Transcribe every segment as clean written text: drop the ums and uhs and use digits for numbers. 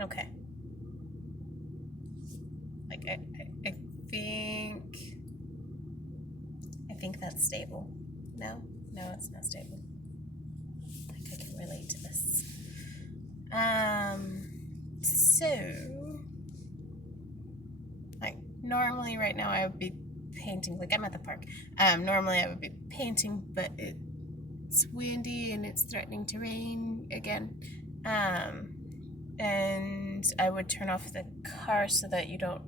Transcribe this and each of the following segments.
Okay. Like, I think... I think that's stable. No? No, it's not stable. Like, I can relate to this. So... Like, normally right now I would be painting, like I'm at the park. Normally I would be painting, but it's windy and it's threatening to rain again. And I would turn off the car so that you don't...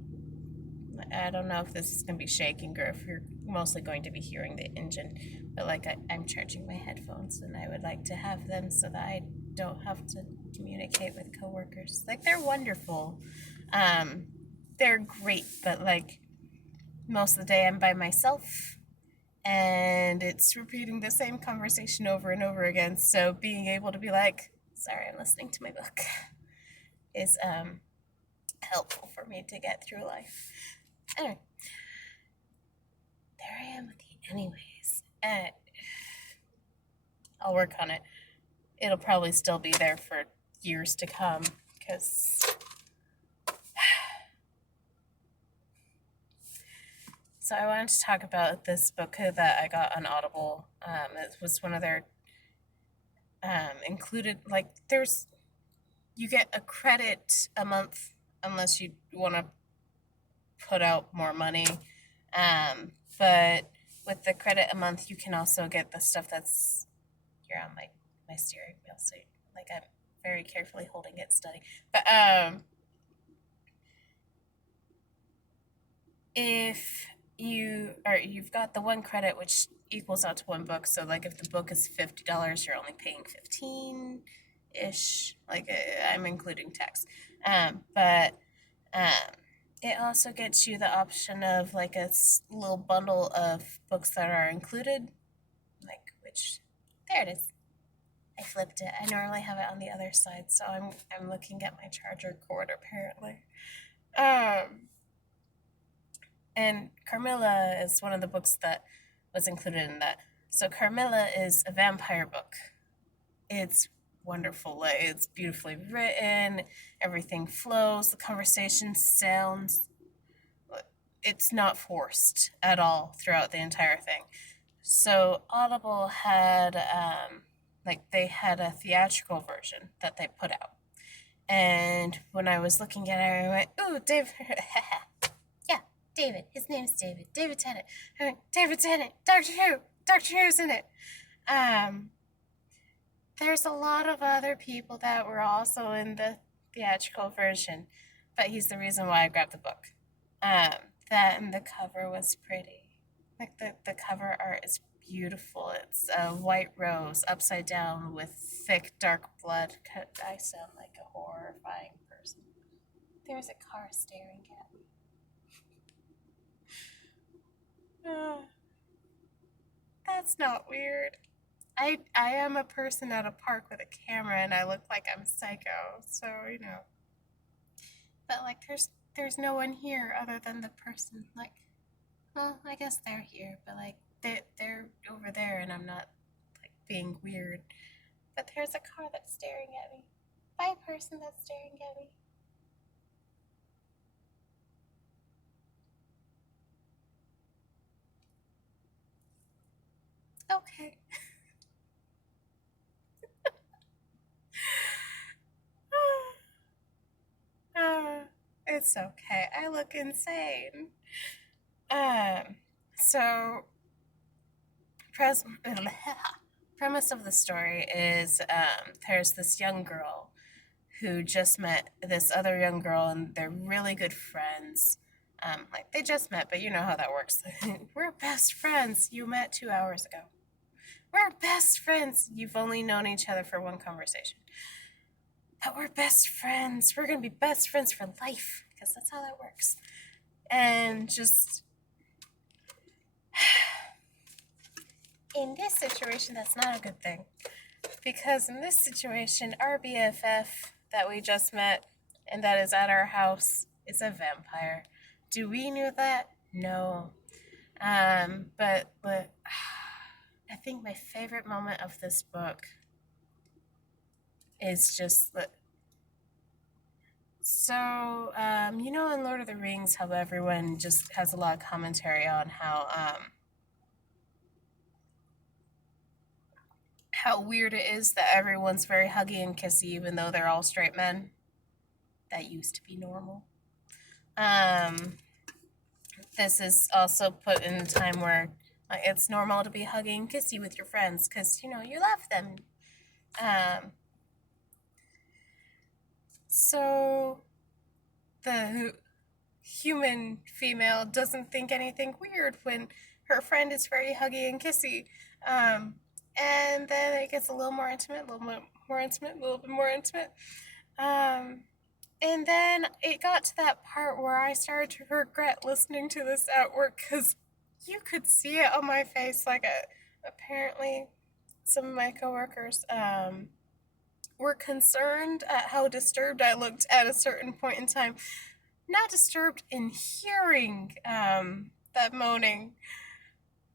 I don't know if this is going to be shaking or if you're mostly going to be hearing the engine, but like I'm charging my headphones and I would like to have them so that I don't have to communicate with coworkers. Like, they're wonderful. They're great, but like most of the day I'm by myself and it's repeating the same conversation over and over again. So being able to be like, sorry, I'm listening to my book, is helpful for me to get through life. Anyway, there I am with the anyways. I'll work on it. It'll probably still be there for years to come because... So I wanted to talk about this book that I got on Audible. It was one of their included, like, you get a credit a month unless you want to put out more money. But with the credit a month, you can also get the stuff that's here on my steering wheel. So like, I'm very carefully holding it steady. But if you've got the one credit, which equals out to one book. So like, if the book is $50, you're only paying 15-ish. Like, I'm including tax. But it also gets you the option of like a little bundle of books that are included, like, which, there it is. I flipped it. I normally have it on the other side, so I'm looking at my charger cord apparently. And Carmilla is one of the books that was included in that. So Carmilla is a vampire book. It's wonderful. It's beautifully written. Everything flows. The conversation sounds... It's not forced at all throughout the entire thing. So Audible had, they had a theatrical version that they put out. And when I was looking at it, I went, ooh, David. Yeah, David. His name's David. David Tennant. I went, David Tennant. Doctor Who. Doctor Who's in it. There's a lot of other people that were also in the theatrical version, but he's the reason why I grabbed the book. That and the cover was pretty. Like, the cover art is beautiful. It's a white rose upside down with thick dark blood. I sound like a horrifying person. There's a car staring at me. That's not weird. I am a person at a park with a camera and I look like I'm psycho, so you know. But like, there's no one here other than the person. Like, well, I guess they're here, but like, they're over there and I'm not like being weird. But there's a car that's staring at me. By a person that's staring at me. Okay. It's okay. I look insane. So premise of the story is there's this young girl who just met this other young girl, and they're really good friends. Like, they just met, but you know how that works. We're best friends. You met 2 hours ago. We're best friends. You've only known each other for one conversation. But we're best friends. We're going to be best friends for life, because that's how that works. And just... in this situation, that's not a good thing. Because in this situation, our BFF that we just met and that is at our house is a vampire. Do we know that? No. But I think my favorite moment of this book is just So, in Lord of the Rings, how everyone just has a lot of commentary on how weird it is that everyone's very huggy and kissy, even though they're all straight men. That used to be normal. Um, this is also put in a time where it's normal to be hugging and kissy with your friends because you love them. Um, so the human female doesn't think anything weird when her friend is very huggy and kissy. Um, and then it gets a little more intimate, a little bit more intimate, a little bit more intimate. And then it got to that part where I started to regret listening to this at work because you could see it on my face. Apparently, some of my coworkers were concerned at how disturbed I looked at a certain point in time. Not disturbed in hearing that moaning,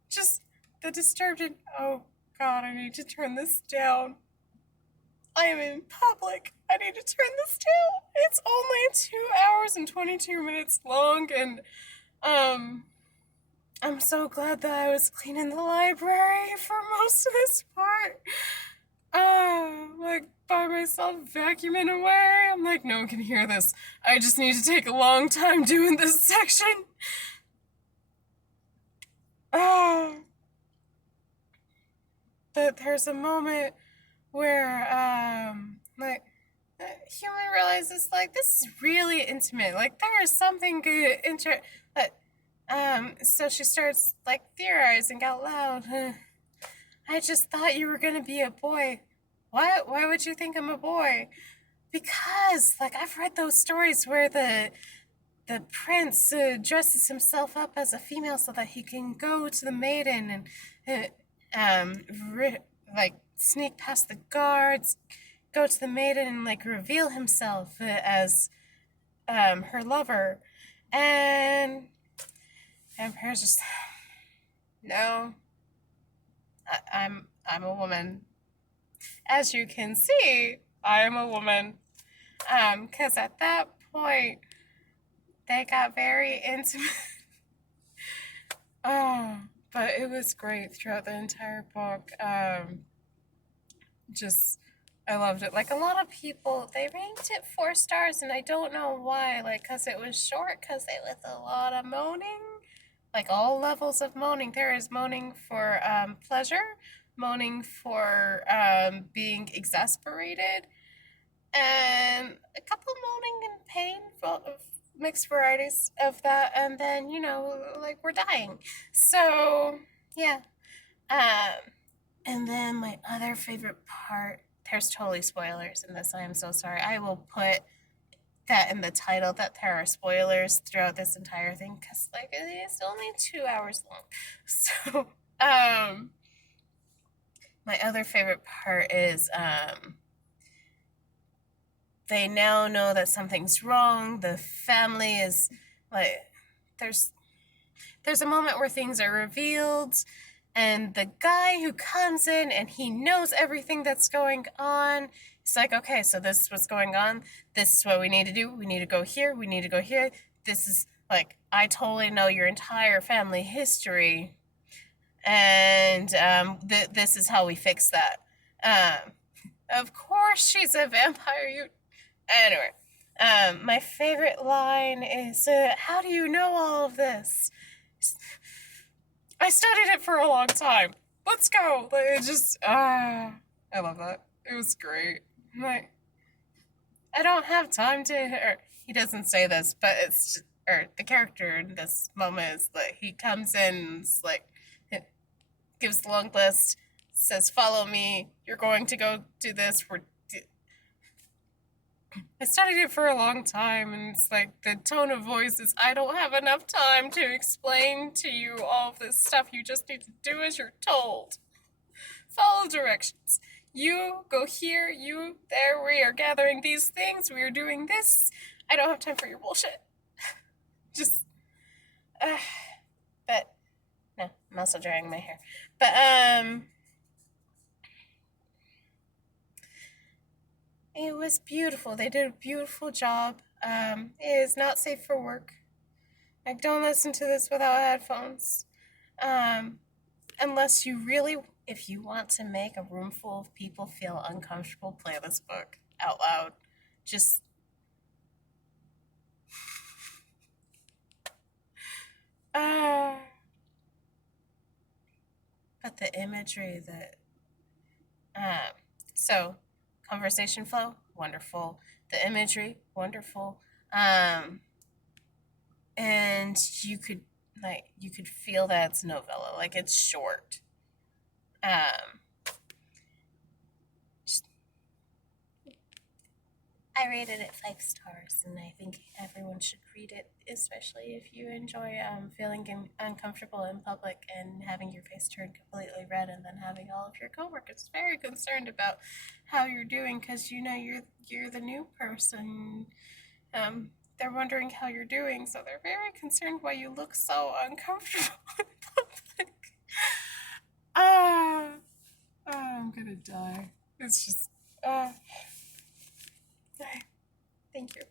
just the disturbed in, oh God, I need to turn this down. I am in public. I need to turn this down. It's only 2 hours and 22 minutes long, and I'm so glad that I was cleaning the library for most of this part. Like by myself, vacuuming away. I'm like, no one can hear this. I just need to take a long time doing this section. Oh, but there's a moment where, human realizes, this is really intimate. There is something good, so she starts, theorizing out loud. I just thought you were gonna be a boy. What? Why would you think I'm a boy? Because, I've read those stories where the prince dresses himself up as a female so that he can go to the maiden and sneak past the guards, go to the maiden and reveal himself as her lover. And Vampire's just, no, I'm a woman. As you can see, I am a woman. Because at that point, they got very intimate. Oh, but it was great throughout the entire book. I loved it. A lot of people, they ranked it 4 stars, and I don't know why. Because it was short, because it was a lot of moaning. All levels of moaning. There is moaning for pleasure, moaning for being exasperated, and a couple moaning and pain, mixed varieties of that, and then we're dying. So yeah. And then my other favorite part, there's totally spoilers in this. I am so sorry. I will put that in the title that there are spoilers throughout this entire thing because it is only 2 hours long. So my other favorite part is they now know that something's wrong. The family is there's a moment where things are revealed, and the guy who comes in and he knows everything that's going on, he's like, okay, so this is what's going on. This is what we need to do. We need to go here. We need to go here. This is I totally know your entire family history, and this is how we fix that. Of course, she's a vampire. Anyway, my favorite line is, how do you know all of this? I studied it for a long time. Let's go. I love that. It was great. I don't have time to, or he doesn't say this, but it's just, or the character in this moment is he comes in, gives the long list, says, follow me, you're going to go do this, I studied it for a long time, and it's the tone of voice is, I don't have enough time to explain to you all of this stuff. You just need to do as you're told. Follow directions. You go here, you there, we are gathering these things, we are doing this. I don't have time for your bullshit. But, no, I'm also drying my hair. But, it was beautiful. They did a beautiful job. It is not safe for work. Like, don't listen to this without headphones. Um, Unless you really, if you want to make a room full of people feel uncomfortable, play this book out loud. Just, uh, but the imagery that, um, so conversation flow, wonderful. The imagery, wonderful. Um, and you could feel that it's novella, like it's short. Um, I rated it 5 stars, and I think everyone should read it, especially if you enjoy feeling uncomfortable in public and having your face turn completely red, and then having all of your coworkers very concerned about how you're doing because you're the new person. They're wondering how you're doing, so they're very concerned why you look so uncomfortable in public. Ah, I'm gonna die. It's just, thank you.